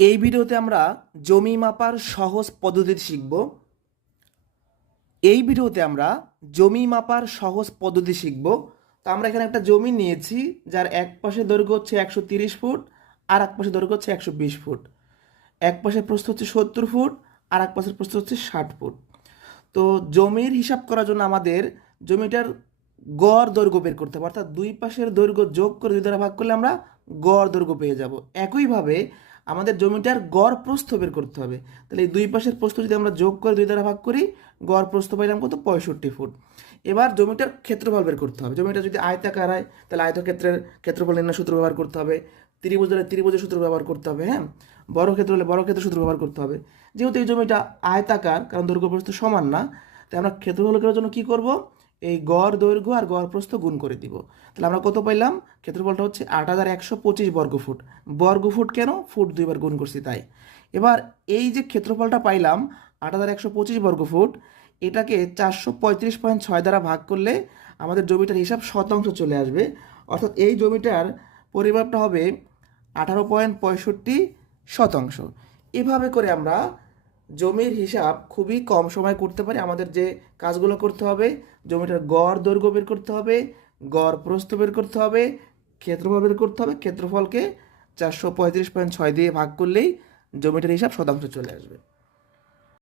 এই ভিডিওতে আমরা জমি মাপার সহজ পদ্ধতি শিখব। এই ভিডিওতে আমরা জমি মাপার সহজ পদ্ধতি শিখব। তো আমরা এখানে একটা জমি নিয়েছি, যার এক পাশে দৈর্ঘ্য হচ্ছে একশো তিরিশ ফুট আর এক পাশে দৈর্ঘ্য হচ্ছে একশো বিশ ফুট। এক পাশের প্রস্থ হচ্ছে সত্তর ফুট আর এক পাশের প্রস্থ হচ্ছে ষাট ফুট। তো জমির হিসাব করার জন্য আমাদের জমিটার গড় দৈর্ঘ্য বের করতে হবে। অর্থাৎ দুই পাশের দৈর্ঘ্য যোগ করে দুই দ্বারা ভাগ করলে আমরা গড় দৈর্ঘ্য পেয়ে যাব। একইভাবে আমাদের জমিটার গড় প্রস্থ বের করতে হবে। তাহলে এই দুই পাশের প্রস্থ যদি আমরা যোগ করে দুই দ্বারা ভাগ করি, গড় প্রস্থ পাইলাম কত? পঁয়ষট্টি ফুট। এবার জমিটার ক্ষেত্রফল বের করতে হবে। জমিটা যদি আয়তাকার হয়, তাহলে আয়তক্ষেত্রের ক্ষেত্রফল নির্ণয় সূত্র ব্যবহার করতে হবে। ত্রিভুজ হলে ত্রিভুজের সূত্র ব্যবহার করতে হবে হ্যাঁ? বড় ক্ষেত্র হলে বড় ক্ষেত্রের সূত্র ব্যবহার করতে হবে। যেহেতু এই জমিটা আয়তাকার, কারণ দৈর্ঘ্য প্রস্থ সমান না, তাই আমরা ক্ষেত্রফল করার জন্য কী করব? এই গড় দৈর্ঘ্য আর গড় প্রস্থ গুণ করে দিব। তাহলে আমরা কত পাইলাম? ক্ষেত্রফলটা হচ্ছে আট হাজার একশো পঁচিশ বর্গফুট। বর্গফুট কেন? ফুট দুইবার গুণ করছি তাই। এবার এই যে ক্ষেত্রফলটা পাইলাম, আট হাজার একশো পঁচিশ বর্গফুট, এটাকে চারশো পঁয়ত্রিশ পয়েন্ট ছয় দ্বারা ভাগ করলে আমাদের জমিটার হিসাব শতাংশ চলে আসবে। অর্থাৎ এই জমিটার পরিমাপটা হবে আঠারো পয়েন্ট পঁয়ষট্টি শতাংশ। এভাবে করে আমরা জমির হিসাব খুবই কম সময় করতে পারি। আমাদের যে কাজগুলো করতে হবে, জমিটার গড় দৈর্ঘ্য বের করতে হবে, গড় প্রস্থ বের করতে হবে, ক্ষেত্রফল বের করতে হবে। ক্ষেত্রফলকে চারশো পঁয়ত্রিশ পয়েন্ট ছয় দিয়ে ভাগ করলেই জমিটার হিসাব শতাংশ চলে আসবে।